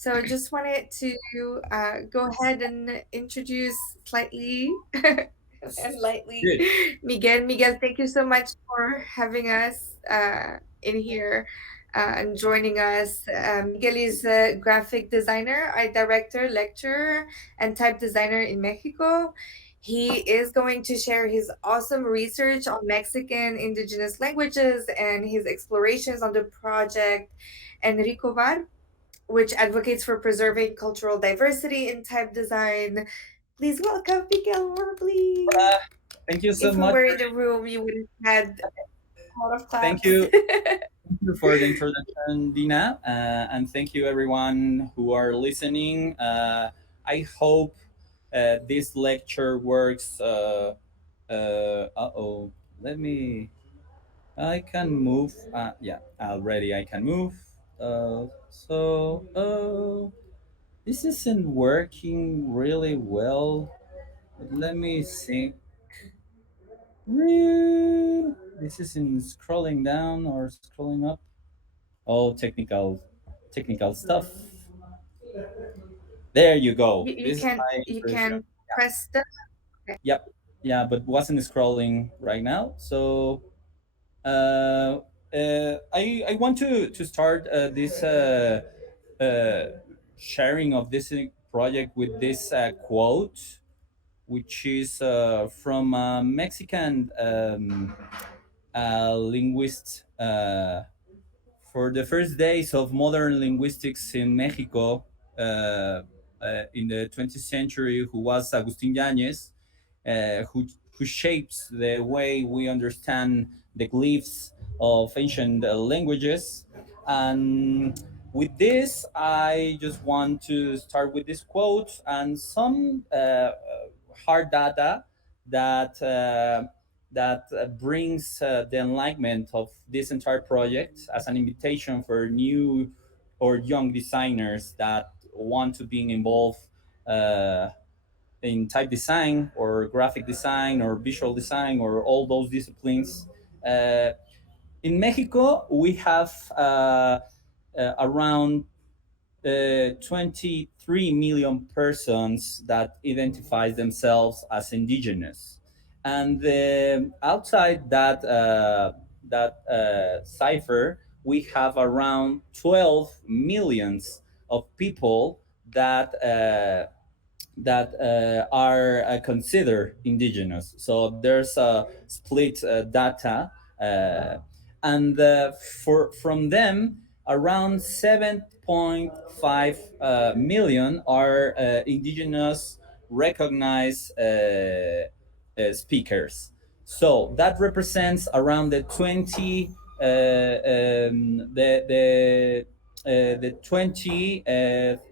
So just wanted to go ahead and introduce slightly and lightly Good. Miguel. Miguel, thank you so much for having us in here and joining us. Miguel is a graphic designer, art director, lecturer, and type designer in Mexico. He is going to share his awesome research on Mexican indigenous languages and his explorations on the project Enricovar, which advocates for preserving cultural diversity in type design. Please welcome Miguel Warbley. Thank you so If we much. were in the room, you would have had a lot of Thank claps. you. Thank you for the introduction, Dina, and thank you everyone who are listening. I hope this lecture works. Oh, let me. I can move. Yeah, already I can move. This isn't working really well. But let me see. This isn't scrolling down or scrolling up. Oh, technical stuff. There you go. You This is can my you version. can press the Yep. Yeah, but wasn't scrolling right now. So I want to start this sharing of this project with this quote, which is from a Mexican linguist. For the first days of modern linguistics in Mexico in the 20th century, who was Agustin Yanez, who shapes the way we understand the glyphs of ancient languages. And with this, I just want to start with this quote and some hard data that brings the enlightenment of this entire project as an invitation for new or young designers that want to be involved uh, in type design or graphic design or visual design or all those disciplines. Uh, in Mexico, we have around 23 million persons that identify themselves as indigenous, and outside that cipher, we have around 12 millions of people that are considered indigenous. So there's a split data, uh, and from them, around 7.5 million are indigenous recognized speakers. So that represents around the 20 the 20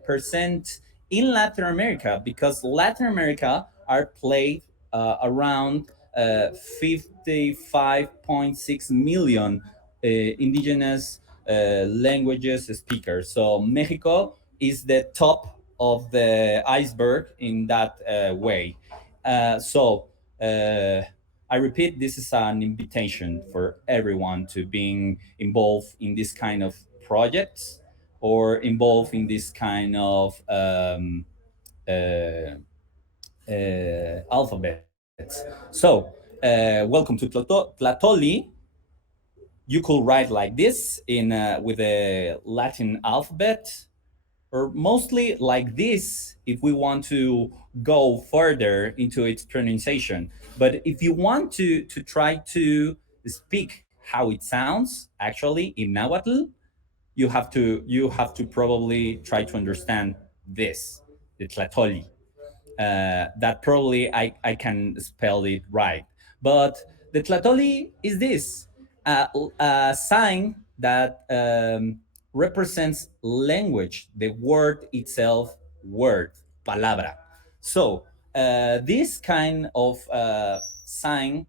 percent in Latin America, because Latin America are played around 55.6 million indigenous languages speakers. So Mexico is the top of the iceberg in that way. So I repeat, this is an invitation for everyone to being involved in this kind of projects or involved in this kind of uh, alphabets. So, welcome to Tlatoli. You could write like this in with a Latin alphabet, or mostly like this if we want to go further into its pronunciation. But if you want to try to speak how it sounds actually in Nahuatl, you have to probably try to understand this, the Tlatoli. That probably I can spell it right. But the Tlatoli is this, a sign that represents language, the word itself, word, palabra. So this kind of sign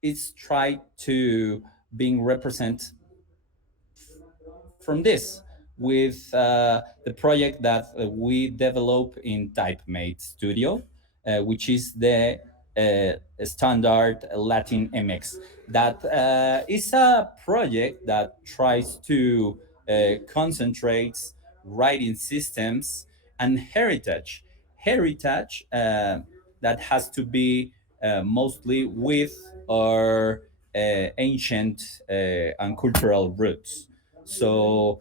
is tried to being represent from this with the project that we develop in TypeMate Studio, which is the standard Latin MX. That is a project that tries to concentrate writing systems, and heritage. Heritage that has to be mostly with our ancient and cultural roots. So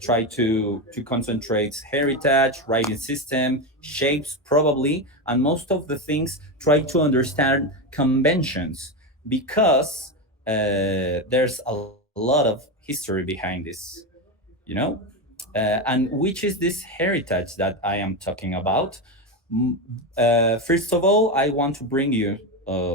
try to concentrate heritage, writing system, shapes probably, and most of the things try to understand conventions because there's a lot of history behind this, you know. And which is this heritage that I am talking about? First of all, I want to bring you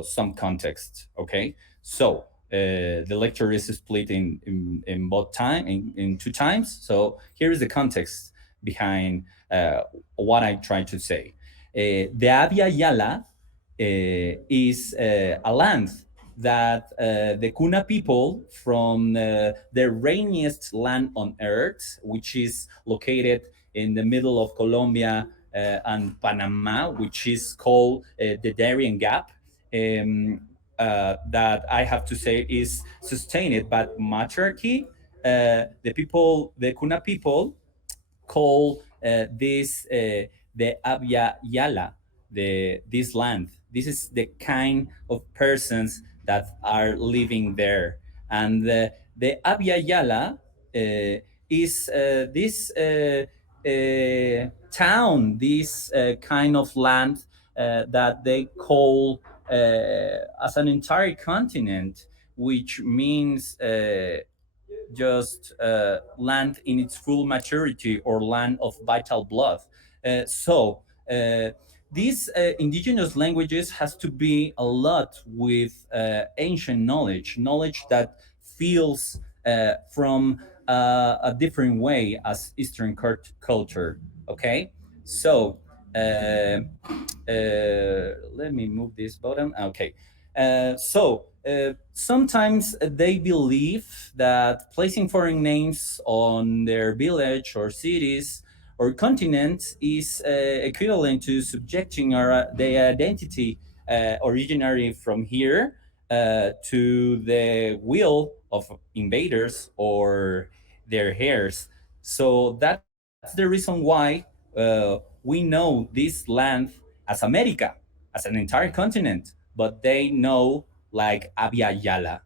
some context. Okay, so the lecture is split in both time in two times. So here is the context behind what I try to say. The Abya Yala is a land that the Kuna people from the rainiest land on earth, which is located in the middle of Colombia and Panama, which is called the Darien Gap, that I have to say is sustained by matriarchy. The people, the Kuna people, call this the Abya Yala, this land. This is the kind of persons that are living there. And the Abya Yala is this town, this kind of land that they call as an entire continent, which means just land in its full maturity or land of vital blood. So these indigenous languages has to be a lot with ancient knowledge, knowledge that feels from a different way as Eastern culture. Okay, so let me move this button. Okay. Sometimes they believe that placing foreign names on their village or cities or continent is equivalent to subjecting our the identity originary from here to the will of invaders or their heirs. So that's the reason why we know this land as America, as an entire continent, but they know like Abya Yala.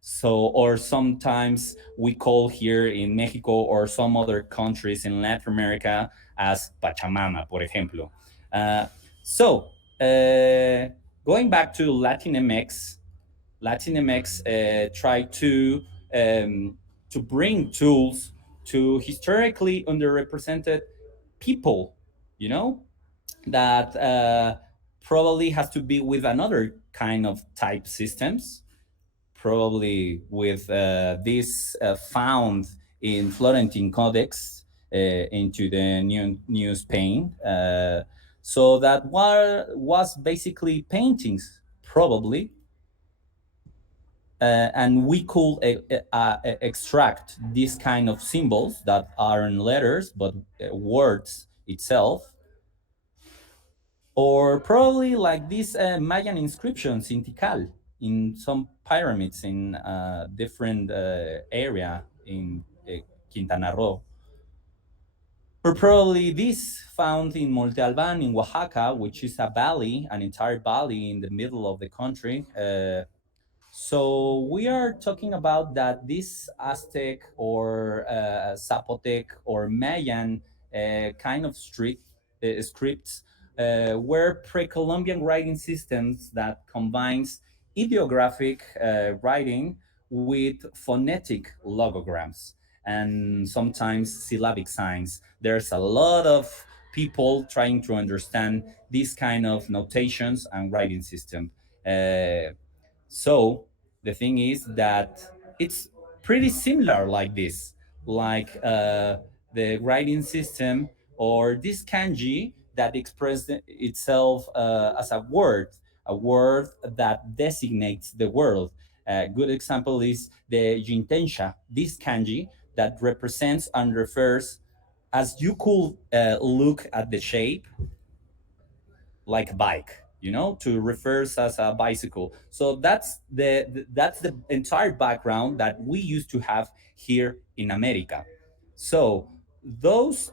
So, or sometimes we call here in Mexico or some other countries in Latin America as Pachamama, por ejemplo. Uh, so, going back to Latinx, Latinx try to bring tools to historically underrepresented people, you know, that probably has to be with another kind of type systems, probably with this found in Florentine Codex into the New Spain. So that was basically paintings, probably, and we could extract these kind of symbols that aren't letters but words itself, or probably like these Mayan inscriptions in Tikal, in some pyramids in different area in Quintana Roo, or probably this found in Monte Alban in Oaxaca, which is a valley, an entire valley in the middle of the country. So we are talking about that this Aztec or Zapotec or Mayan kind of scripts were pre-Columbian writing systems that combines ideographic writing with phonetic logograms and sometimes syllabic signs. There's a lot of people trying to understand these kind of notations and writing system. So the thing is that it's pretty similar like this, like the writing system or this kanji that expresses itself as a word that designates the world. A good example is the jintensha, this kanji that represents and refers, as you could look at the shape, like a bike, you know, to refers as a bicycle. So that's the entire background that we used to have here in America. So those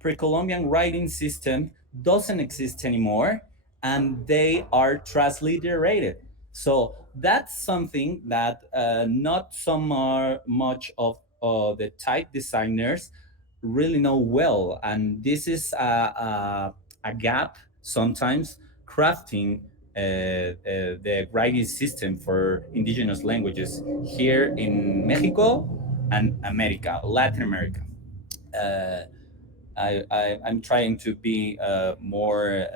pre-Columbian writing system doesn't exist anymore, and they are transliterated. So that's something that not much of the type designers really know well, and this is a gap sometimes crafting the writing system for indigenous languages here in Mexico and America, Latin America. Uh, I'm trying to be more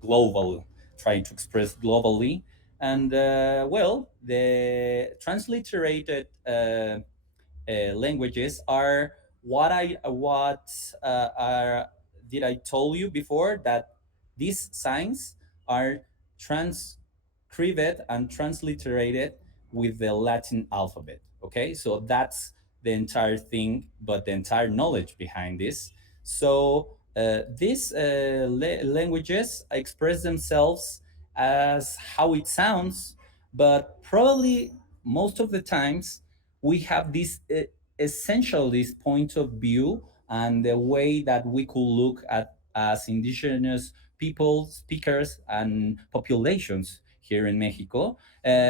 global, trying to express globally. And well, the transliterated languages are what are did I told you before that these signs are transcribed and transliterated with the Latin alphabet. Okay, so that's the entire thing, but the entire knowledge behind this. So these languages express themselves as how it sounds, but probably most of the times we have this essentialist point of view and the way that we could look at as indigenous people, speakers, and populations here in Mexico,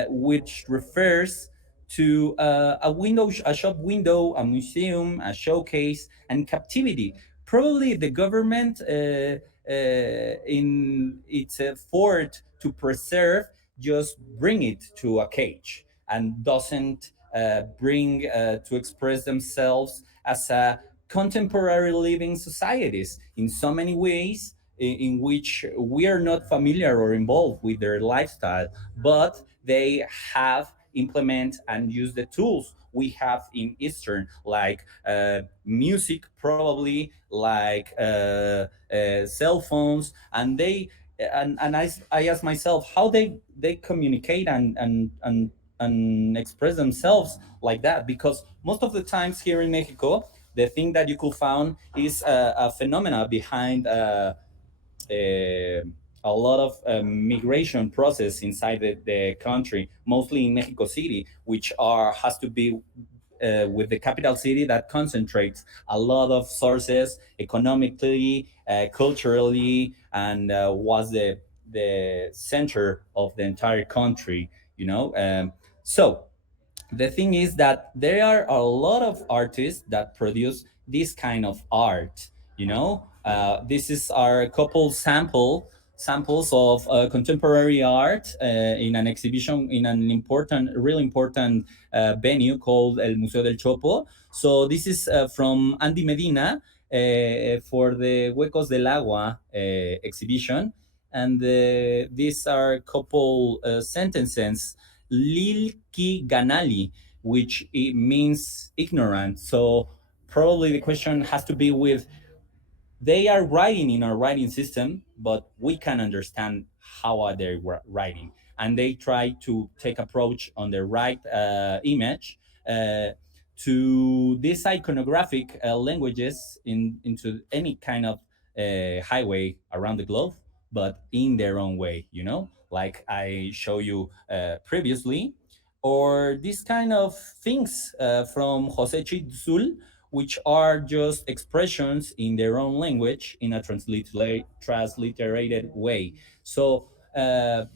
which refers to a window, a shop window, a museum, a showcase, and captivity. Probably the government, in its effort to preserve, just bring it to a cage and doesn't bring to express themselves as a contemporary living societies in so many ways in which we are not familiar or involved with their lifestyle, but they have implement and use the tools we have in Eastern, like music, probably like cell phones, and I ask myself how they communicate and express themselves like that, because most of the times here in Mexico, the thing that you could find is a phenomena behind a lot of migration process inside the country, mostly in Mexico City, which are has to be with the capital city that concentrates a lot of sources economically, culturally, and was the center of the entire country. You know, so the thing is that there are a lot of artists that produce this kind of art. You know, this is our couple samples of contemporary art in an exhibition in an important, really important venue called El Museo del Chopo. So this is from Andy Medina for the Huecos del Agua exhibition, and these are couple sentences. Lilki Ganali, which it means ignorant. So probably the question has to be with they are writing in our writing system, but we can understand how are they writing, and they try to take approach on the right image to these iconographic languages into any kind of highway around the globe, but in their own way, you know, like I show you previously, or this kind of things from Jose Chitzul, which are just expressions in their own language in a transliterated way. So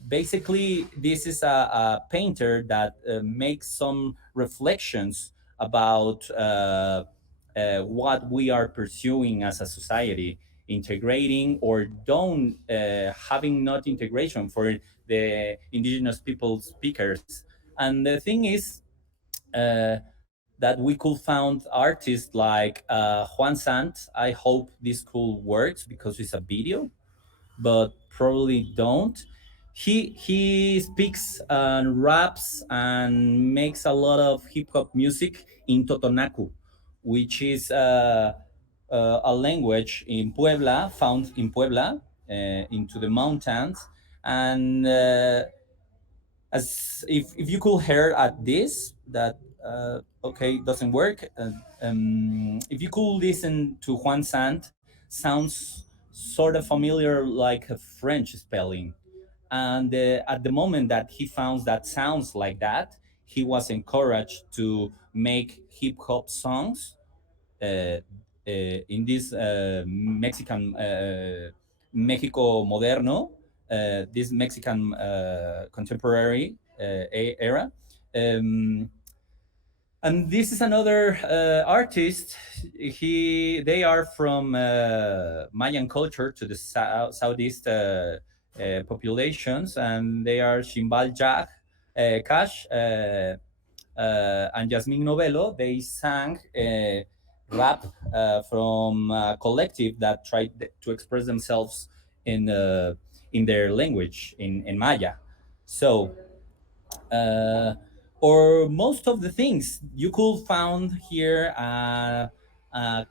basically, this is a painter that makes some reflections about what we are pursuing as a society, integrating or don't having not integration for the indigenous people speakers. And the thing is, that we could found artists like Juan Sant. I hope this could works because it's a video, but probably don't. He speaks and raps and makes a lot of hip hop music in Totonacu, which is a language in Puebla, found in Puebla, into the mountains, and as if you could hear at this that okay doesn't work if you could listen to Juan Sant, sounds sort of familiar like a French spelling, and at the moment that he found that sounds like that, he was encouraged to make hip hop songs in this Mexican Mexico moderno, this Mexican contemporary era. Um, and this is another artist. They are from Mayan culture to the southeast populations, and they are Shimbal Jah, Cash, and Jasmine Novello. They sang rap from a collective that tried to express themselves in uh, in their language in Maya. So uh, or most of the things you could found here a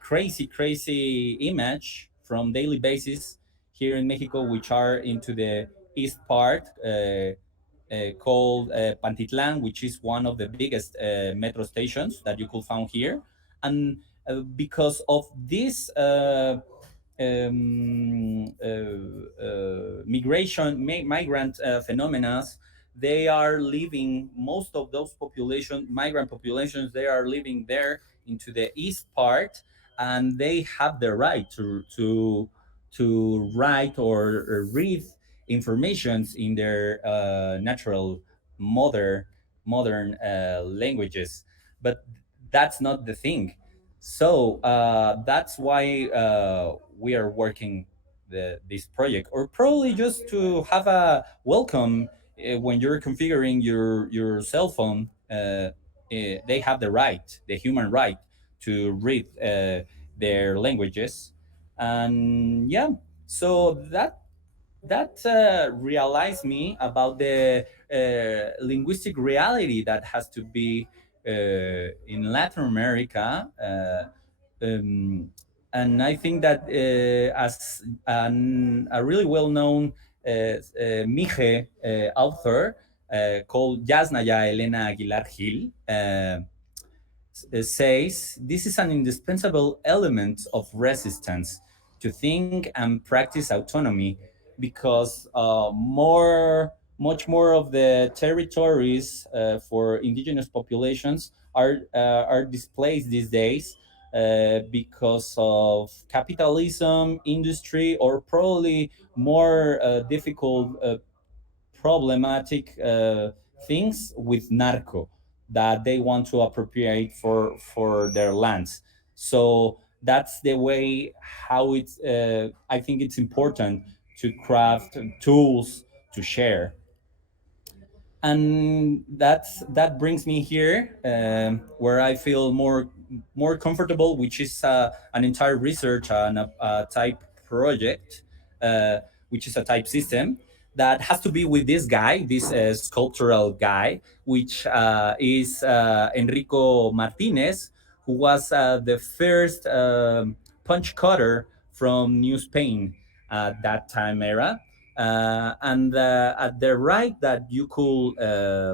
crazy image from daily basis here in Mexico, which are into the east part, called Pantitlan, which is one of the biggest metro stations that you could find here. And because of this migrant phenomena, they are living, most of those population migrant populations, they are living there into the east part, and they have the right to write or read informations in their natural modern modern languages. But that's not the thing. So that's why we are working this project, or probably just to have a welcome when you're configuring your cell phone. They have the right, the human right, to read their languages. And yeah, so that realized me about the linguistic reality that has to be in Latin America. And I think that as a really well-known Mije author called Yasnaya Elena Aguilar Gil, says this is an indispensable element of resistance to think and practice autonomy, because much more of the territories for indigenous populations are displaced these days because of capitalism, industry, or probably more difficult problematic things with narco that they want to appropriate for their lands. So that's the way how it's. I think it's important to craft tools to share, and that brings me here, where I feel more comfortable, which is an entire research on a type project, uh, which is a type system that has to be with this guy, this sculptural guy, which is Enrico Martinez, who was the first punch cutter from New Spain at that time era. And at the right that you could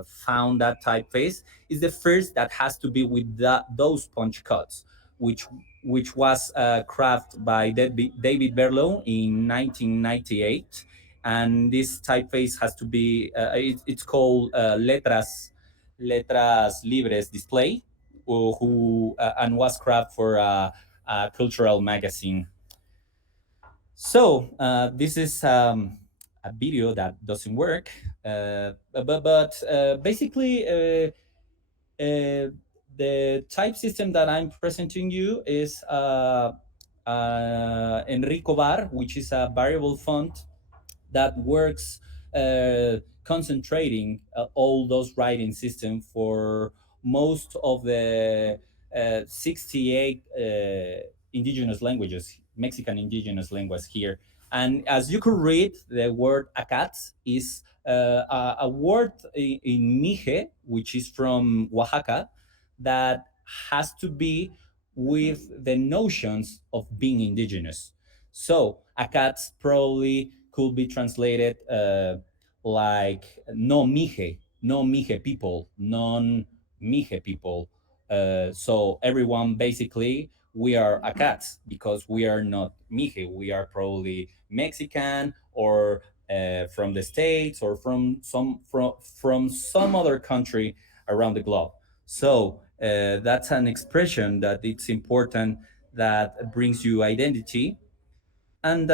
found that typeface is the first that has to be with those punch cuts, which which was crafted by David Berlow in 1998. And this typeface has to be it's called letras libres display, who and was crafted for a cultural magazine. So this is a video that doesn't work, but basically the type system that I'm presenting you is Enricovar, which is a variable font that works concentrating all those writing system for most of the 68 indigenous languages, Mexican indigenous languages here. And as you could read, the word acat is a word in Mije, which is from Oaxaca, that has to be with the notions of being indigenous. So acat probably could be translated like no mije people, non mije people. So everyone basically we are Acats because we are not mije. We are probably Mexican or from the states or from some other country around the globe. So That's an expression that it's important, that brings you identity. And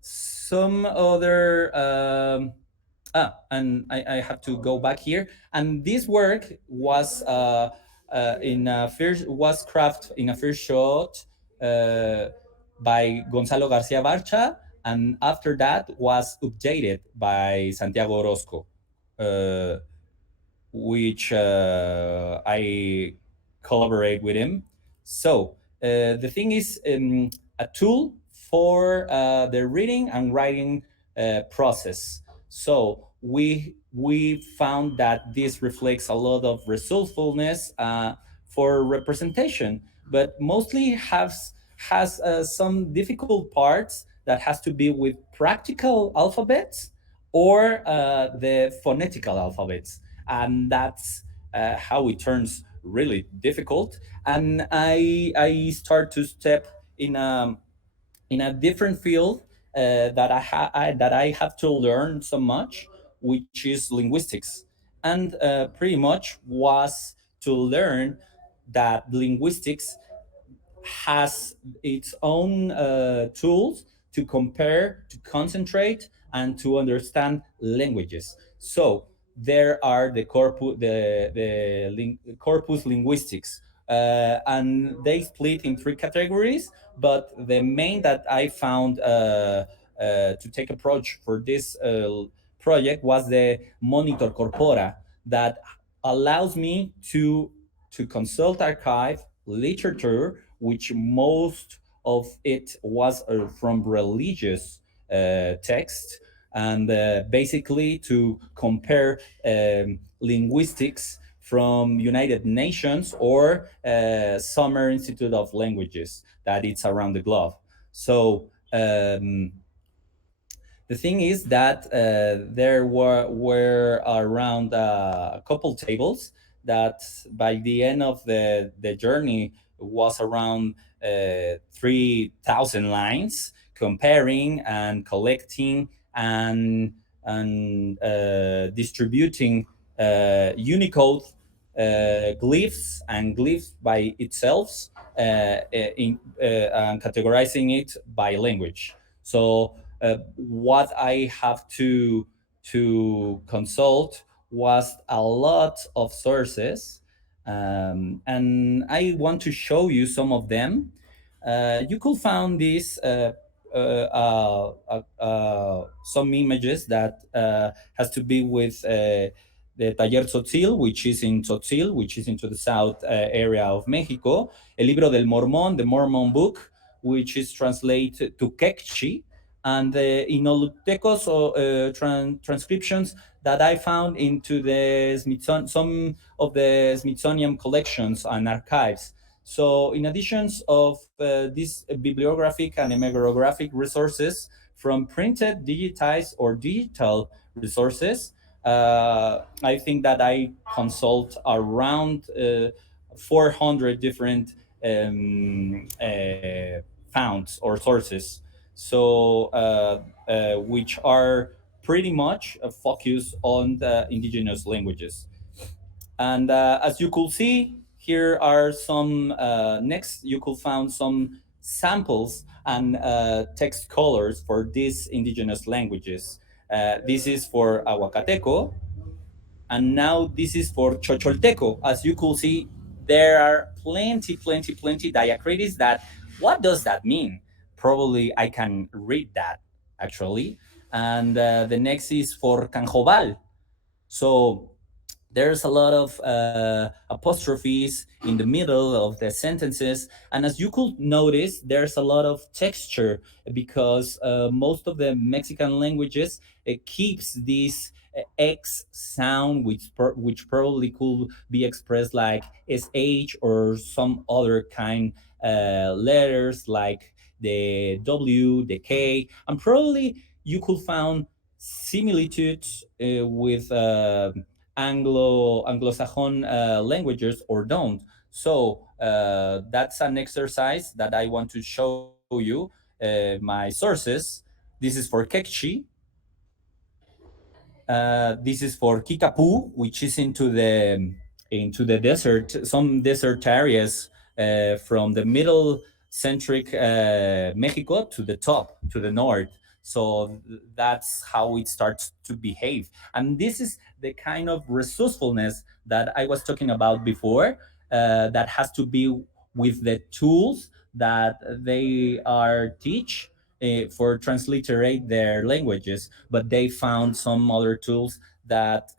some other and I have to go back here. And this work was in a first was crafted in a first shot uh, by Gonzalo Garcia Barcha, and after that was updated by Santiago Orozco, uh, which I collaborate with him. So the thing is, a tool for the reading and writing process. So we found that this reflects a lot of resourcefulness for representation, but mostly has some difficult parts that has to be with practical alphabets or the phonetical alphabets, and that's how it turns really difficult. And I start to step in a different field that I have to learn so much, which is linguistics, and pretty much was to learn that linguistics has its own tools to compare, to concentrate, and to understand languages. So there are the corpus linguistics, and they split in three categories. But the main that I found to take approach for this project was the monitor corpora, that allows me to consult archive literature, which most of it was from religious texts, and basically to compare linguistics from United Nations or Summer Institute of Languages that it's around the globe. So the thing is that there were around a couple tables that by the end of the journey was around 3,000 lines, comparing and collecting and distributing Unicode glyphs and glyphs by itself, and categorizing it by language. So what I have to consult was a lot of sources, and I want to show you some of them. You could find this some images that has to be with the Taller Tzotzil, which is in Tzotzil, which is into the south area of Mexico. El Libro del Mormón, the Mormon book, which is translated to Quechua, and the Inolutecos or transcriptions that I found into the Smithsonian, some of the Smithsonian collections and archives. So, in addition of these bibliographic and hemerographic resources from printed, digitized, or digital resources, I think that I consult around 400 different founds or sources. So, which are pretty much focused on the indigenous languages. And as you could see, here are some next. You could find some samples and text colors for these indigenous languages. This is for Aguacateco, and now this is for Chocholteco. As you could see, there are plenty diacritics. That what does that mean? Probably I can read that actually. And the next is for Canjobal. So there's a lot of apostrophes in the middle of the sentences, and as you could notice, there's a lot of texture because most of the Mexican languages keeps this x sound, which probably could be expressed like sh or some other kind letters like the w, the k, and probably you could find similitudes with Anglo-Saxon languages or don't. So that's an exercise that I want to show you my sources. This is for Kekchi. This is for Kickapoo, which is into the into the desert, some desert areas from the middle centric Mexico to the top, to the north. So that's how it starts to behave. And this is the kind of resourcefulness that I was talking about before, that has to be with the tools that they are teach for transliterate their languages, but they found some other tools that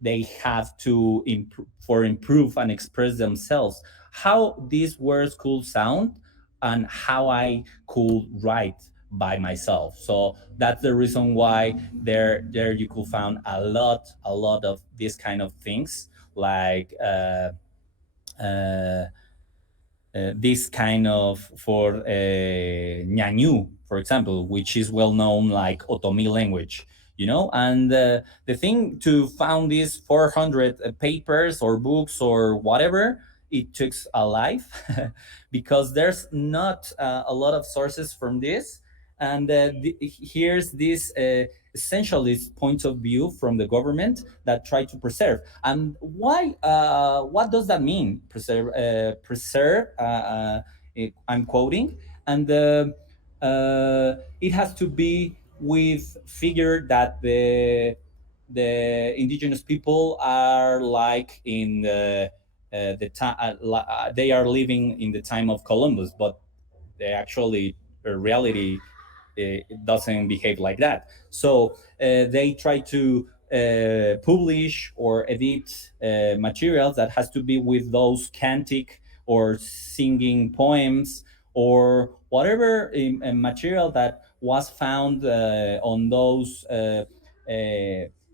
they have to improve and express themselves. How these words could sound and how I could write by myself. So that's the reason why there you could find a lot of these kind of things like uh, this kind of for Ñañú, for example, which is well known like Otomi language, you know. And the thing to found these 400 papers or books or whatever, it took a life because there's not a lot of sources from this. And here's this essentialist point of view from the government that try to preserve. And why? What does that mean? Preserve. Preserve. I'm quoting, and it has to be with figure that the indigenous people are like in the time they are living in the time of Columbus, but they actually reality it doesn't behave like that. So they try to publish or edit materials that has to be with those cantic or singing poems or whatever material that was found on those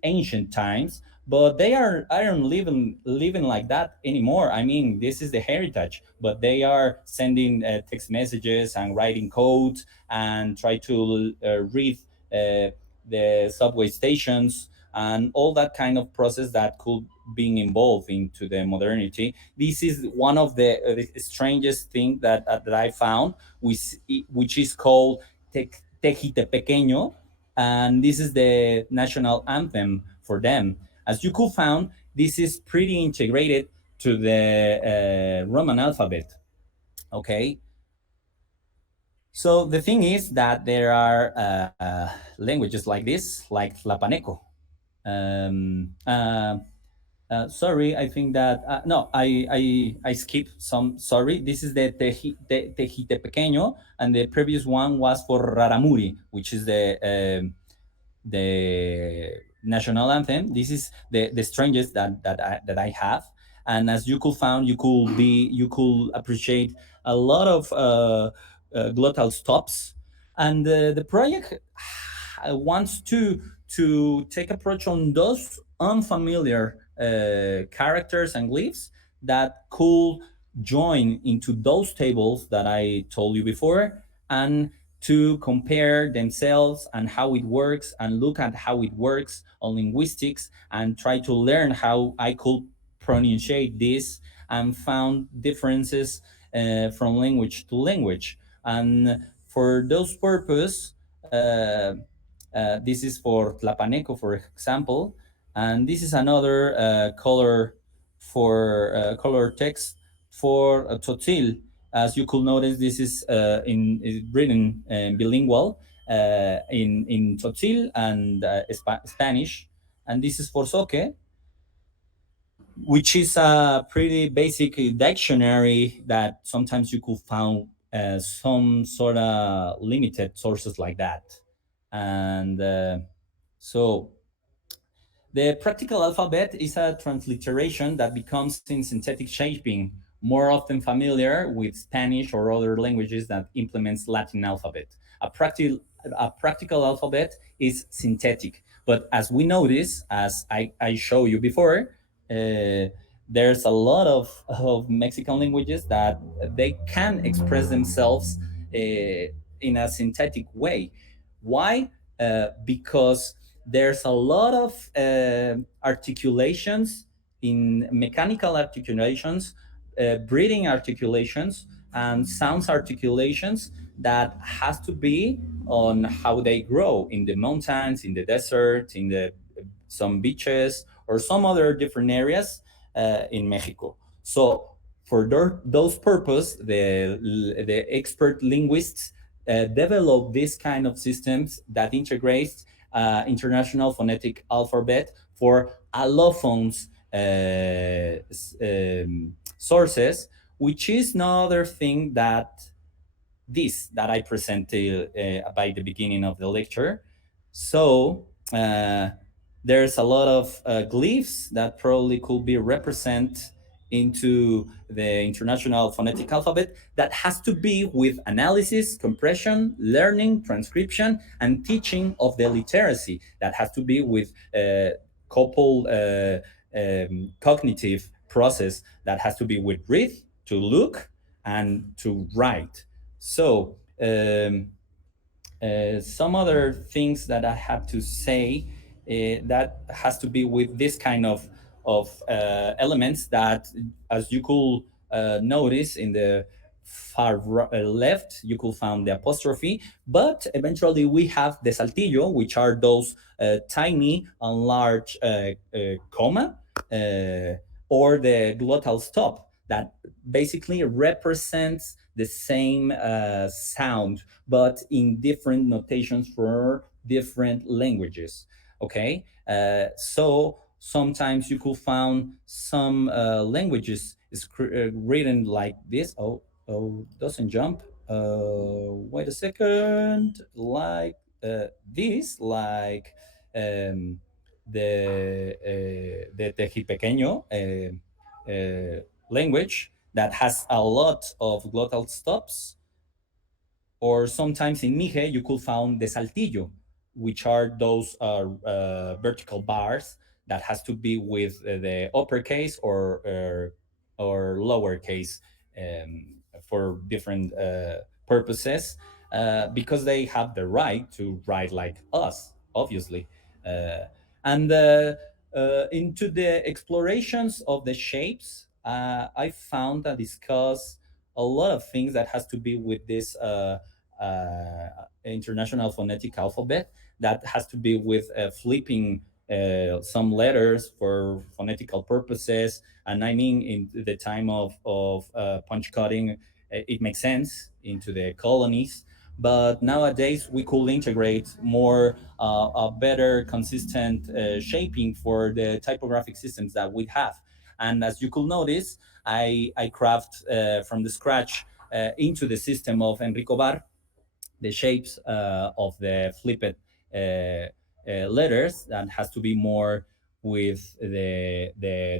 ancient times. But they aren't living like that anymore. I mean, this is the heritage, but they are sending text messages and writing code and try to read the subway stations and all that kind of process that could be involved into the modernity. This is one of the strangest thing that I found, which is called Tejite Pequeño, and this is the national anthem for them. As you could found, this is pretty integrated to the Roman alphabet. Okay, so the thing is that there are languages like this, like Tlapaneco. Sorry, I think that no, I skipped some. Sorry, this is the Tejite Pequeño, and the previous one was for Raramuri, which is the national anthem. This is the strangest that I have, and as you could found, you could appreciate a lot of glottal stops, and the project wants to take approach on those unfamiliar characters and glyphs that could join into those tables that I told you before, and to compare themselves and how it works and look at how it works on linguistics and try to learn how I could pronunciate this and found differences from language to language. And for those purpose, this is for Tlapaneco, for example, and this is another color for color text for Tzotzil. As you could notice, this is written bilingual in Tzotzil and Spanish, and this is for Soke, which is a pretty basic dictionary that sometimes you could find some sort of limited sources like that. And so the practical alphabet is a transliteration that becomes in synthetic shaping, more often familiar with Spanish or other languages that implements Latin alphabet. A, practical a practical alphabet is synthetic, but as we notice, as I show you before, there's a lot of Mexican languages that they can express themselves in a synthetic way. Why? Because there's a lot of articulations in mechanical articulations, breathing articulations, and sounds articulations that has to be on how they grow in the mountains, in the desert, in the some beaches, or some other different areas. in Mexico. So for those purpose, the expert linguists develop this kind of systems that integrates international phonetic alphabet for allophones sources, which is another thing that this that I presented by the beginning of the lecture. So there's a lot of glyphs that probably could be represent into the international phonetic alphabet that has to be with analysis, compression, learning, transcription, and teaching of the literacy that has to be with couple cognitive process that has to be with read, to look, and to write. So some other things that I have to say that has to be with this kind of elements that, as you could notice in the left, you could find the apostrophe, but eventually we have the saltillo, which are those tiny and large comma, or the glottal stop that basically represents the same sound but in different notations for different languages. Okay, so sometimes you could find some languages is written like this. Oh, doesn't jump. Wait a second. Like this, like um, the tejipequeño language that has a lot of glottal stops, or sometimes in Mije, you could find the saltillo, which are those vertical bars that has to be with the uppercase or lowercase um, for different purposes, because they have the right to write like us, obviously. Uh, and into the explorations of the shapes, I found and discussed a lot of things that has to be with this international phonetic alphabet that has to be with flipping some letters for phonetical purposes. And I mean, in the time of punch cutting, it makes sense into the colonies. But nowadays, we could integrate more a better, consistent shaping for the typographic systems that we have. And as you could notice, I craft from the scratch into the system of Enricovar the shapes of the flipped letters that has to be more with the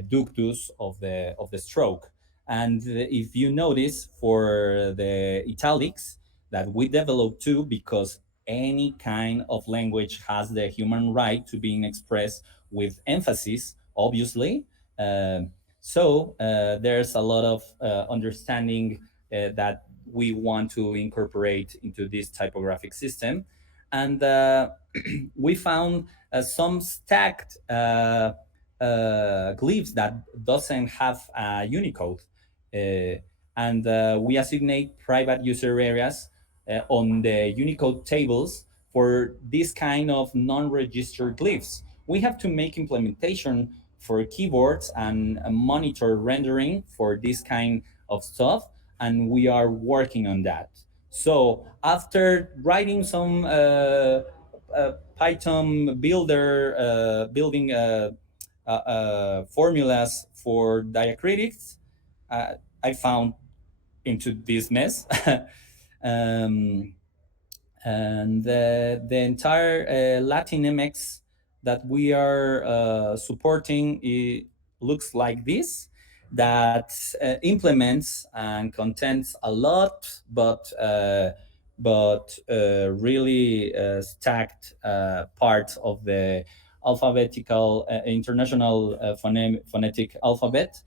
ductus of the stroke. And if you notice for the italics that we developed too, because any kind of language has the human right to being expressed with emphasis, obviously. There's a lot of understanding that we want to incorporate into this typographic system. And we found some stacked glyphs that doesn't have a Unicode. And we assignate private user areas on the Unicode tables for this kind of non-registered glyphs. We have to make implementation for keyboards and monitor rendering for this kind of stuff, and we are working on that. So after writing some Python builder building formulas for diacritics, uh, I found into this mess. um, and the entire Latin MX that we are supporting, it looks like this, that implements and contents a lot, but really stacked parts of the alphabetical international phonetic alphabet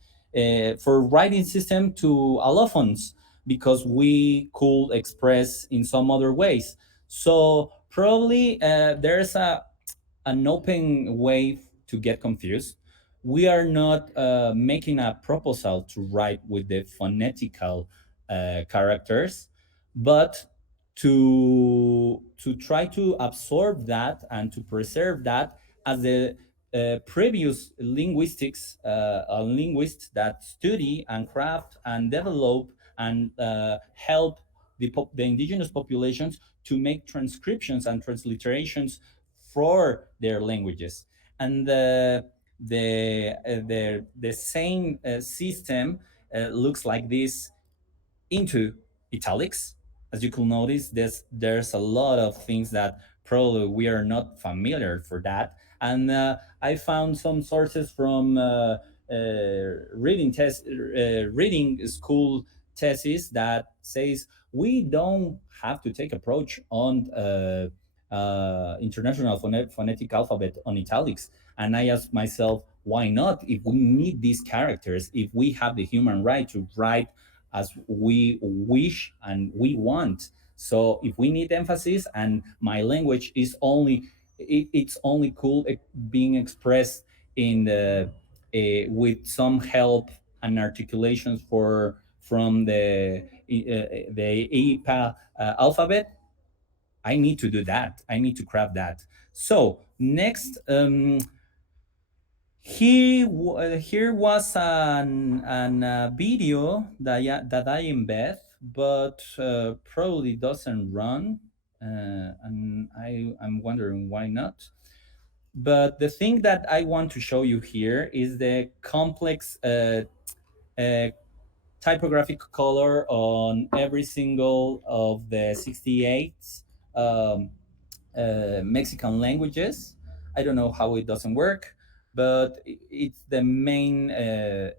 for writing system to allophones, because we could express in some other ways. So probably there's an open way to get confused. We are not making a proposal to write with the phonetical characters, but to try to absorb that and to preserve that as the previous linguistics, linguists that study and craft and develop and help the indigenous populations to make transcriptions and transliterations for their languages. And the same system looks like this into italics. As you could notice, there's a lot of things that probably we are not familiar for that. And I found some sources from reading school thesis that says we don't have to take approach on international phonetic alphabet on italics. And I asked myself, why not? If we need these characters, if we have the human right to write as we wish and we want. So if we need emphasis and my language is only it's only cool being expressed in the with some help and articulations for from the ATypI alphabet, I need to do that. I need to craft that. So next, here was an video that I embed, but probably doesn't run, and I'm wondering why not. But the thing that I want to show you here is the complex uh, typographic color on every single of the 68 um, Mexican languages. I don't know how it doesn't work, but it's the main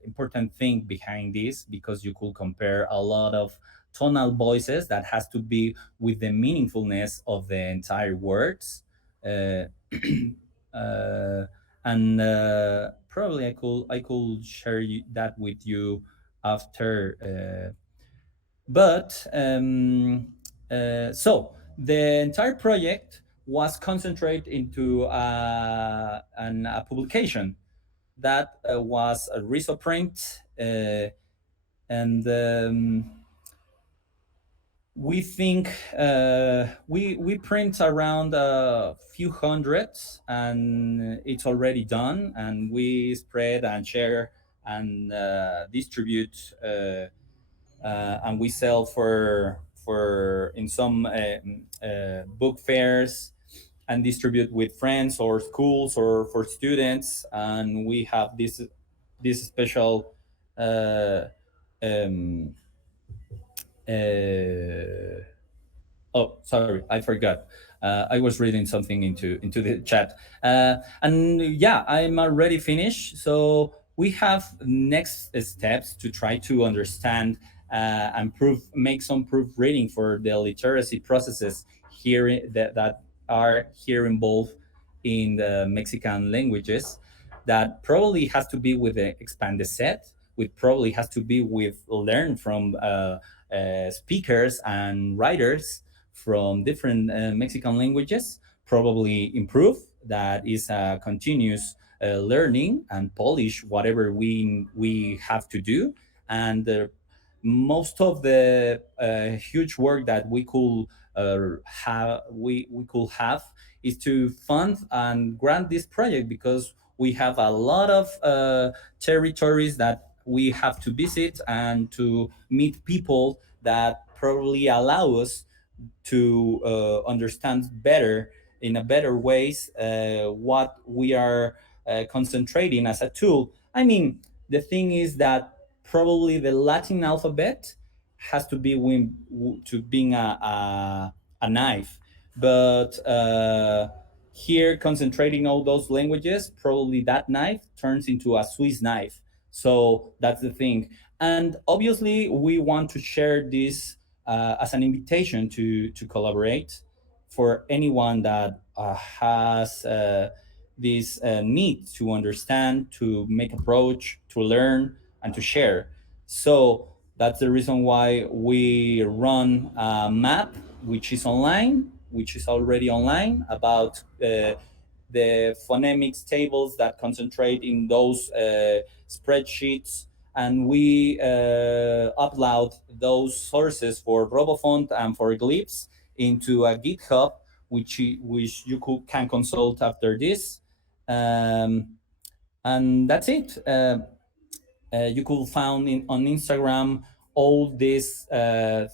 important thing behind this, because you could compare a lot of tonal voices that has to be with the meaningfulness of the entire words. Uh, uh, and probably I could share that with you after. So the entire project was concentrated into a publication that was a resoprint, and we think we print around a few hundreds, and it's already done, and we spread and share and distribute. And we sell for in some book fairs, and distribute with friends or schools or for students. And we have this special uh, um, uh, oh, sorry, I forgot. I was reading something into the chat, and yeah, I'm already finished. So we have next steps to try to understand and make some proofreading for the literacy processes that are here involved in the Mexican languages. That probably has to be with the expanded set. Which probably has to be with learn from speakers and writers from different Mexican languages, probably improve. That is a continuous learning and polish whatever we have to do. And most of the huge work that we could have is to fund and grant this project, because we have a lot of territories that we have to visit and to meet people that probably allow us to understand better in a better ways what we are concentrating as a tool. I mean, the thing is that probably the Latin alphabet has to be to being a knife, but here concentrating all those languages, probably that knife turns into a Swiss knife. So that's the thing. And obviously we want to share this as an invitation to collaborate for anyone that has this need to understand, to make approach, to learn, and to share. So that's the reason why we run a map, which is online, which is already online, about the phonemics tables that concentrate in those spreadsheets. And we upload those sources for RoboFont and for Glyphs into a GitHub, which you can consult after this. um, and that's it. You could find on Instagram all these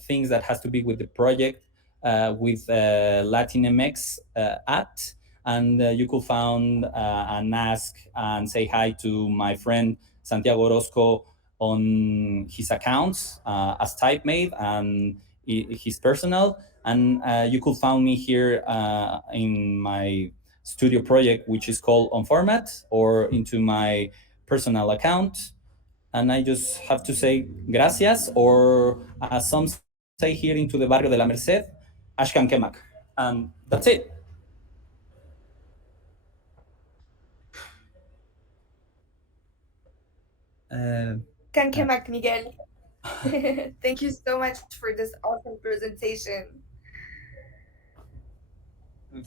things that has to be with the project with Latin MX at, and you could find and ask and say hi to my friend Santiago Orozco on his accounts as typemate and his personal, and you could find me here in my studio project, which is called On Format, or into my personal account. And I just have to say gracias, or as some say here into the barrio de la Merced, Ashkan Kemak. And that's it. Uh, uh, Kankemak, Miguel. Thank you so much for this awesome presentation.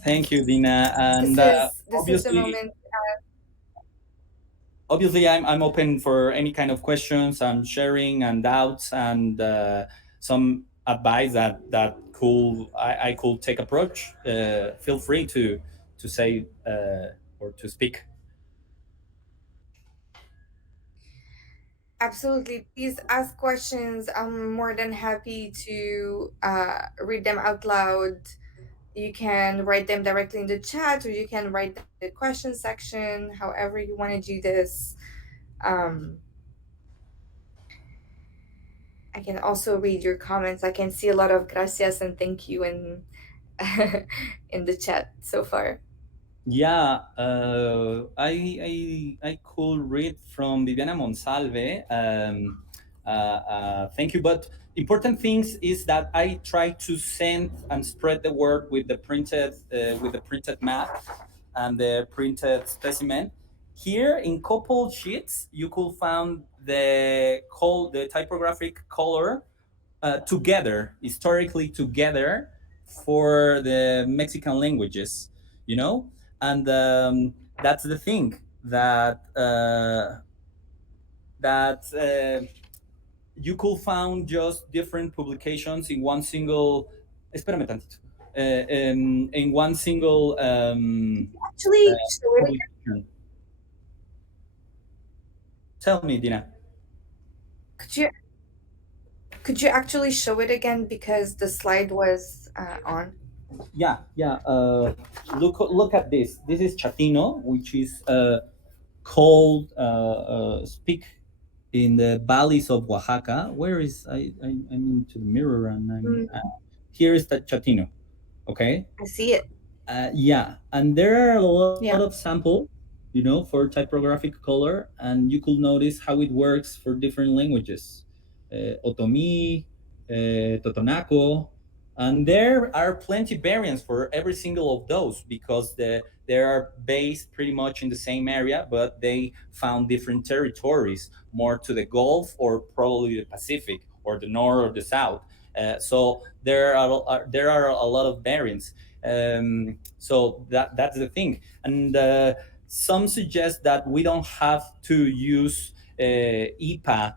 Thank you, Dina. And This is the obviously, moment. I'm open for any kind of questions and sharing and doubts and some advice that I could take approach. Feel free to say or to speak. Absolutely. Please ask questions. I'm more than happy to read them out loud. You can write them directly in the chat, or you can write them in the question section, however you want to do this. Um, I can also read your comments. I can see a lot of gracias and thank you in in the chat so far. Yeah, I could read from Viviana Monsalve. Thank you, but important things is that I try to send and spread the word with the printed map and the printed specimen. Here in couple sheets, you could find the typographic color together, historically together, for the Mexican languages, you know? And that's the thing that you could find just different publications in one single. Espérame tantito. In one single Actually, show it. publication. Tell me, Dina. Could you actually show it again because the slide was on? Yeah, yeah. Look at this. This is Chatino, which is called speak in the valleys of Oaxaca. Where is I'm into the mirror and I'm Mm, here is the Chatino. Okay, I see it. yeah, and there are a lot of Yeah. samples, for typographic color, and you could notice how it works for different languages, Otomi, Totonaco, and there are plenty variants for every single of those because they are based pretty much in the same area, but they found different territories, more to the Gulf or probably the Pacific or the North or the South. So there are a lot of variants. So that's the thing, and some suggest that we don't have to use IPA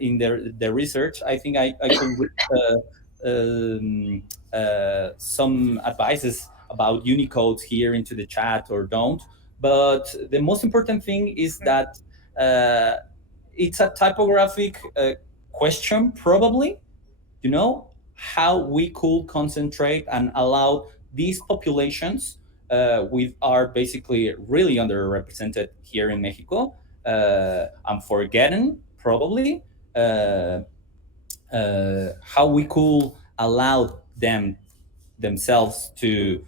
in the research. I think I could read some advices about Unicodes here into the chat or don't. But the most important thing is Mm. that uh, it's a typographic question, probably, how we could concentrate and allow these populations with are basically really underrepresented here in Mexico. I'm forgetting probably uh, how we could allow themselves to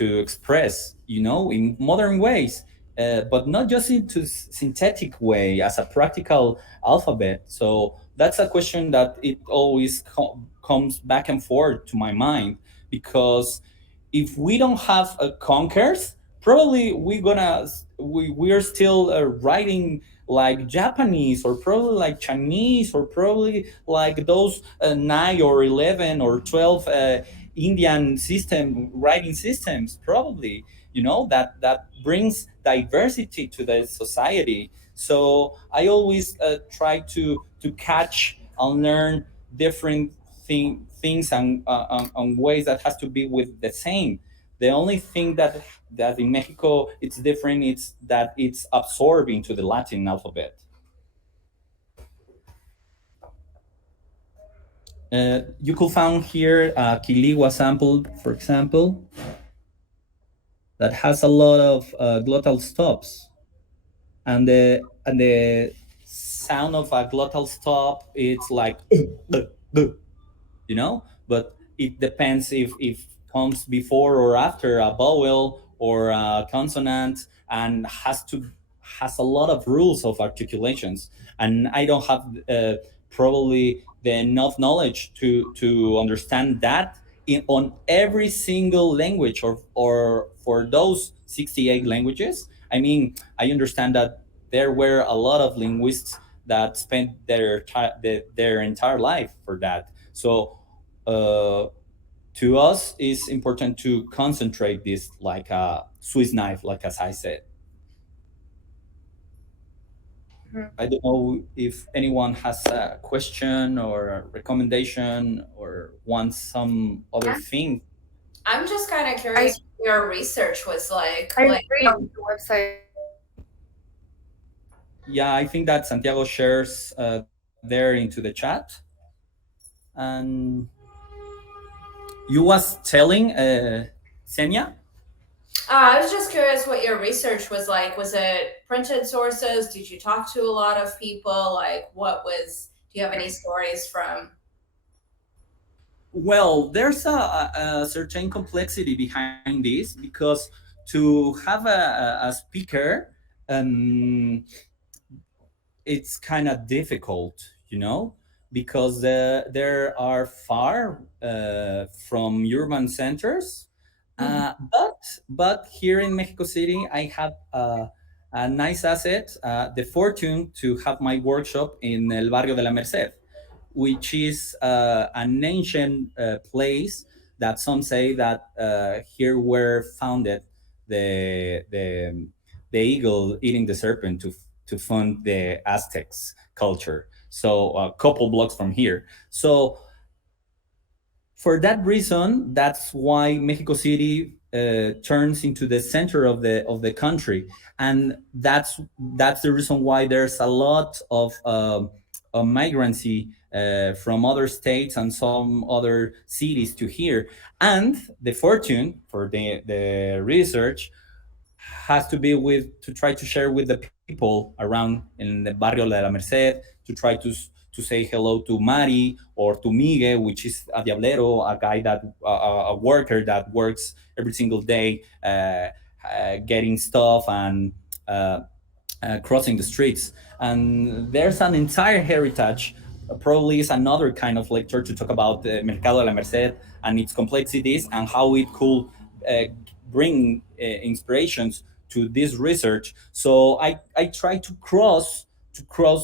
express, in modern ways, but not just into synthetic way as a practical alphabet. So that's a question that it always comes back and forth to my mind, because if we don't have a conquers, probably we're still writing like Japanese, or probably like Chinese, or probably like those 9 or 11 or 12 Indian writing systems, probably, that brings diversity to the society. So I always try to catch and learn different things and ways that has to be with the same. The only thing that in Mexico it's different, it's that it's absorbed into the Latin alphabet. You could find here a Kiligua sample, for example, that has a lot of glottal stops, and the sound of a glottal stop, it's like you know, but it depends if comes before or after a vowel or a consonant, and has a lot of rules of articulations, and I don't have probably the enough knowledge to understand that on every single language, or for those 68 languages. I mean, I understand that there were a lot of linguists that spent their entire life for that. So uh, to us, it's important to concentrate this like a Swiss knife, like as I said. Mhm. I don't know if anyone has a question or a recommendation or wants some other Yeah, thing. I'm just kind of I curious what your research was like. I Like, agree on the website. Yeah, I think that Santiago shares there into the chat. And you was telling Senya. I was just curious what your research was like. Was it printed sources? Did you talk to a lot of people? Like, do you have any stories from? Well, there's a certain complexity behind this, because to have a speaker, um, it's kind of difficult, you know, because there are far from urban centers. Mhm. But here in Mexico City, I have a nice asset, the fortune to have my workshop in El Barrio de la Merced, which is an ancient place that some say that here were founded the the the eagle eating the serpent to fund the Aztecs culture. So a couple blocks from here. So for that reason, that's why Mexico City turns into the center of the country, and that's the reason why there's a lot of migrancy from other states and some other cities to here. And the fortune for the research has to be with to try to share with the people around in the Barrio de la Merced, to try to say hello to Mari or to Miguel, which is a diablero, a guy that a worker that works every single day, getting stuff and uh, crossing the streets. And there's an entire heritage. Probably is another kind of lecture to talk about the Mercado de la Merced and its complexities and how it could bring inspirations to this research. So I try to cross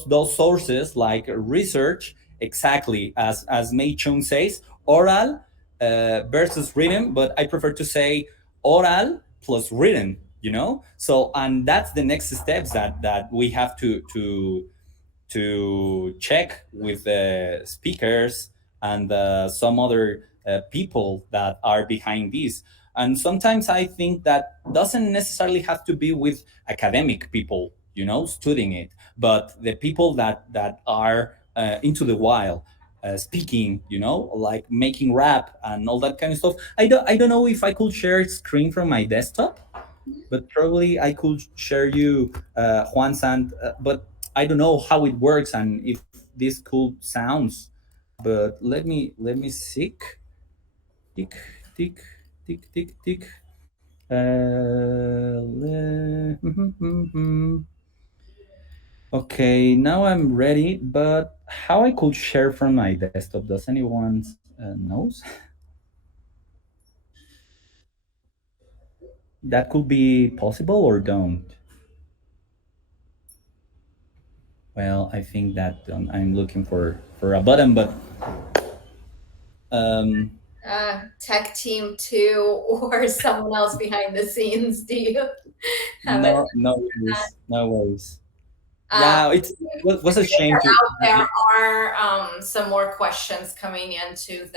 those sources like research, exactly as Mei Chung says, oral versus written, but I prefer to say oral plus written, you know. So and that's the next steps that we have to check with the speakers and some other people that are behind this. And sometimes I think that doesn't necessarily have to be with academic people, you know, studying it, but the people that are into the wild, speaking, you know, like making rap and all that kind of stuff. I don't know if I could share screen from my desktop, but probably I could share you Juan Sant, but I don't know how it works and if this cool sounds. But let me seek tick tick tick tick tick. Okay, now I'm ready. But how I could share from my desktop? Does anyone knows? That could be possible or don't. Well, I think that I'm looking for a button, but um, Tech team two or someone else behind the scenes? Do you have it? no worries, no worries. Uh, Yeah, it was a shame to. there are some more questions coming into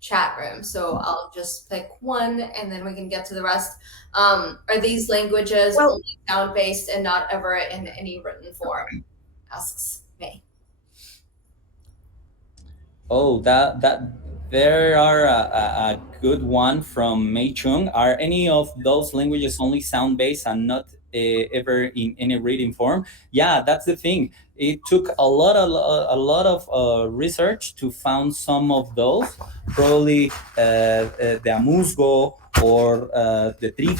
chat room. So I'll just pick one and then we can get to the rest. Are these languages Well, only sound based and not ever in any written form? Asks me. Oh, that there are a good one from Mei Chung. Are any of those languages only sound based and not ever in any reading form? Yeah, that's the thing. It took a lot of research to found some of those. Probably the Amusgo or the Triqui,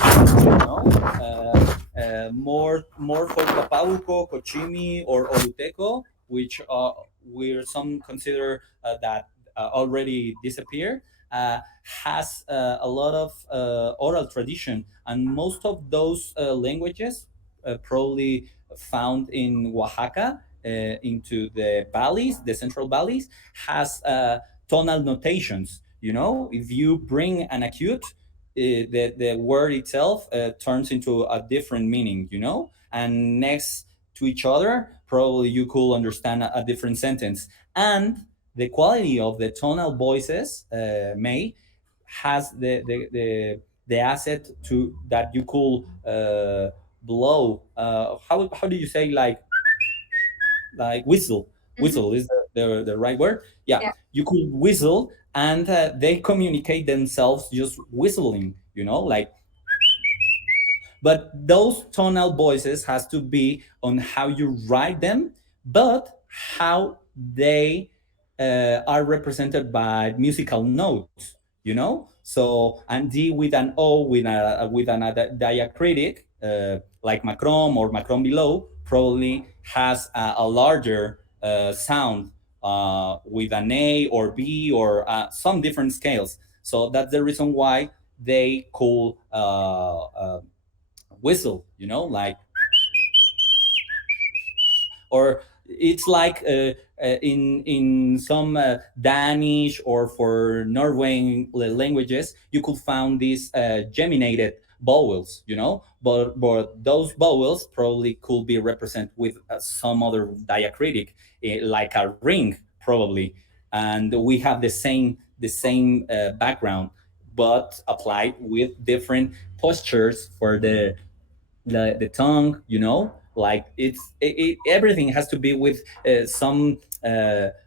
more for Papauco, Cochimi, or Oluteco, which we're some consider that already disappeared, has a lot of oral tradition, and most of those languages probably found in Oaxaca, into the valleys, the central valleys, has tonal notations. If you bring an acute, the word itself turns into a different meaning, and next to each other, probably you could understand a different sentence. And the quality of the tonal voices may has the asset to that you could blow. How do you say, like whistle? Mm-hmm. Whistle is the right word. Yeah, yeah. you could whistle, and they communicate themselves just whistling. Like, but those tonal voices has to be on how you write them, but how they are represented by musical notes. So, and D with an O with an diacritic, like Macron or Macron below, probably has a larger sound with an A or B or some different scales. So that's the reason why they call whistle, like, or it's like in some Danish or for Norwegian languages, you could find these geminated vowels, but those vowels probably could be represented with some other diacritic, like a ring, probably, and we have the same background, but applied with different postures for the tongue, like everything has to be with some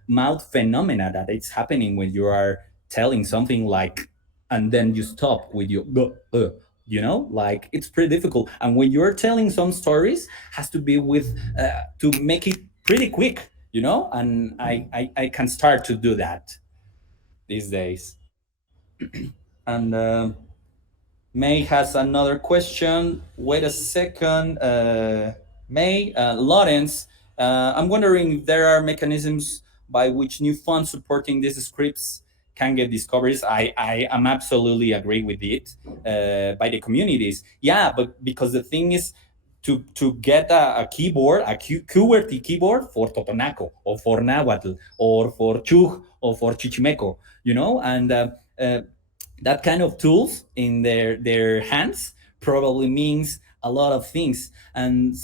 mouth phenomena that it's happening when you are telling something, like, and then you stop with your like, it's pretty difficult. And when you're telling some stories, has to be with to make it pretty quick, and I can start to do that these days. And May has another question. Wait a second. May, Lawrence, I'm wondering if there are mechanisms by which new funds supporting these scripts can get discoveries. I am absolutely agree with it, by the communities. Yeah, but because the thing is, to get a keyboard, a QWERTY keyboard for Totonaco or for Nahuatl or for Chug or for Chichimeco, and that kind of tools in their hands probably means a lot of things. And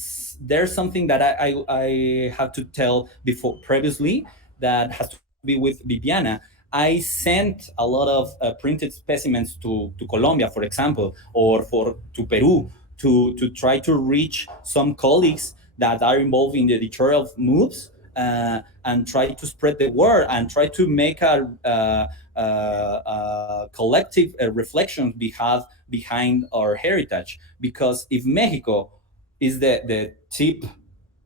there's something that I have to tell before previously, that has to be with Viviana. I sent a lot of printed specimens to Colombia, for example, or to Peru, to try to reach some colleagues that are involved in the editorial moves, and try to spread the word and try to make collective reflections behind our heritage. Because if Mexico is the tip,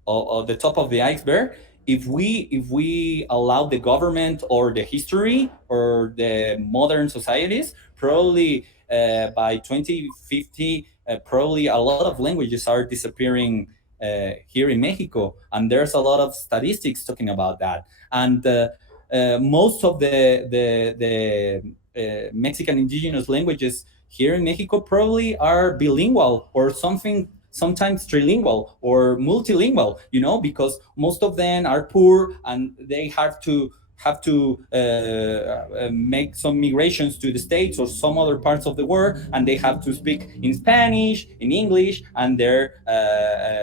or the top of the iceberg, if we allow the government or the history or the modern societies, probably by 2050, probably a lot of languages are disappearing here in Mexico, and there's a lot of statistics talking about that. And most of the Mexican indigenous languages here in Mexico probably are bilingual or something, sometimes trilingual or multilingual, because most of them are poor and they have to make some migrations to the States or some other parts of the world, and they have to speak in Spanish, in English, and their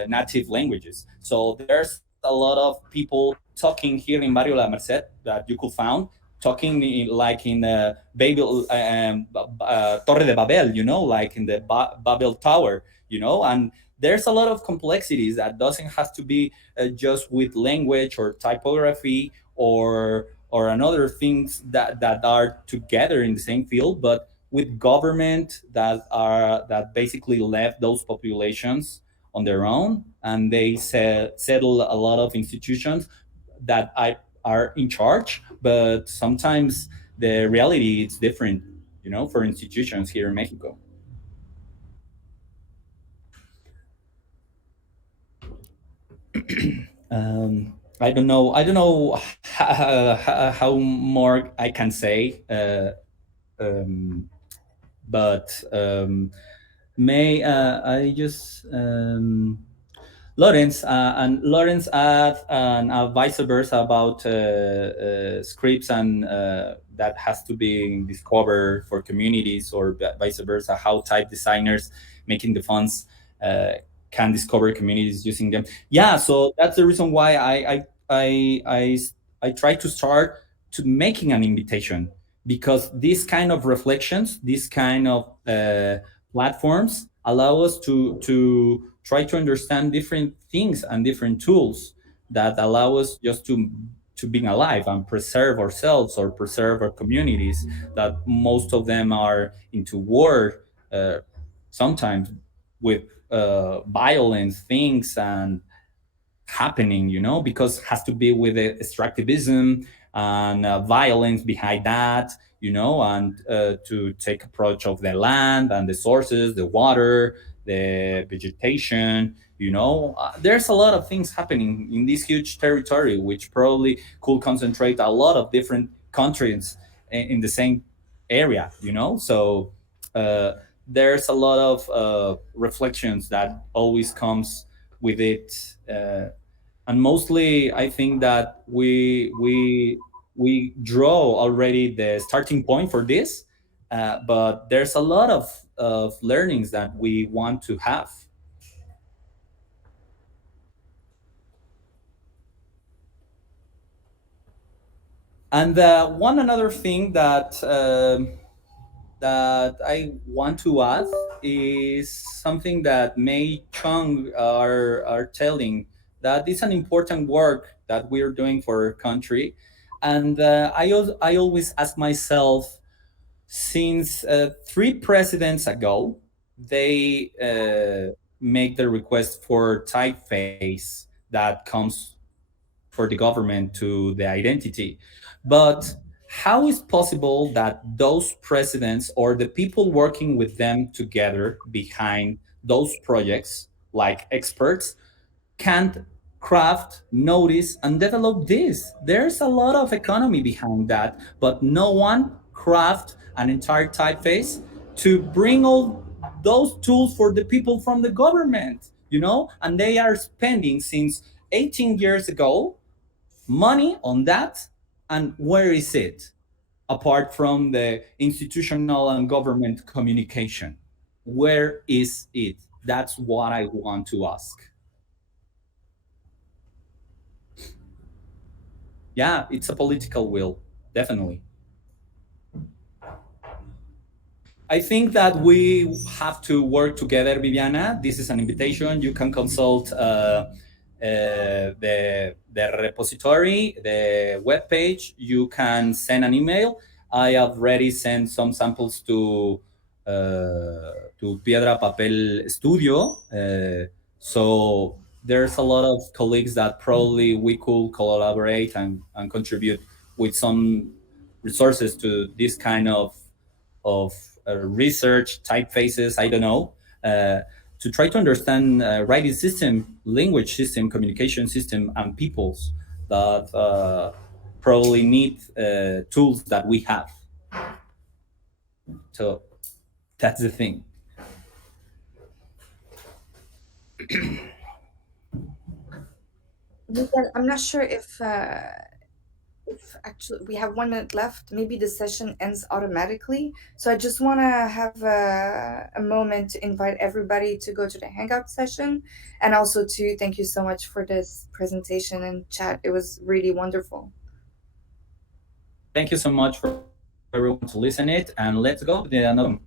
native languages. So there's a lot of people talking here in Barrio La Merced that you could found talking like in the Babel, Torre de Babel, like in the Babel Tower, and there's a lot of complexities that doesn't have to be just with language or typography or another things that are together in the same field, but with government that basically left those populations on their own, and they settle a lot of institutions that are in charge, but sometimes the reality is different, for institutions here in Mexico. I don't know how more I can say, um, but may I just Lawrence add and vice versa about scripts and that has to be discovered for communities, or vice versa, how type designers making the fonts uh, can discover communities using them. Yeah, so that's the reason why I try to start to making an invitation, because these kind of reflections, these kind of platforms allow us to try to understand different things and different tools that allow us just to being alive and preserve ourselves or preserve our communities, that most of them are into war, uh, sometimes with violent things and happening, because it has to be with extractivism and violence behind that, and to take approach of the land and the sources, the water, the vegetation. There's a lot of things happening in this huge territory, which probably could concentrate a lot of different countries in the same area. So uh, there's a lot of reflections that always comes with it. And mostly I think that we draw already the starting point for this, but there's a lot of learnings that we want to have. And one another thing that I want to add is something that Mei Chung are telling, that it's an important work that we're doing for our country. And I always ask myself, since three presidents ago, they make the request for typeface that comes for the government to the identity. But how is possible that those presidents or the people working with them together behind those projects, like experts, can't craft, notice, and develop this? There's a lot of economy behind that, but no one craft an entire typeface to bring all those tools for the people from the government, and they are spending since 18 years ago money on that. And where is it, apart from the institutional and government communication? Where is it? That's what I want to ask. Yeah, it's a political will, definitely. I think that we have to work together, Viviana. This is an invitation. You can consult the repository, the web page. You can send an email. I have already sent some samples to Piedra Papel Studio. So there's a lot of colleagues that probably we could collaborate and contribute with some resources to this kind of research typefaces. I don't know, uh, to try to understand writing system, language system, communication system, and peoples that probably need tools that we have. So that's the thing. Miguel, I'm not sure if actually we have 1 minute left. Maybe the session ends automatically. So I just want to have a moment to invite everybody to go to the Hangout session, and also to thank you so much for this presentation and chat. It was really wonderful. Thank you so much for everyone to listen it, and let's go to the another one.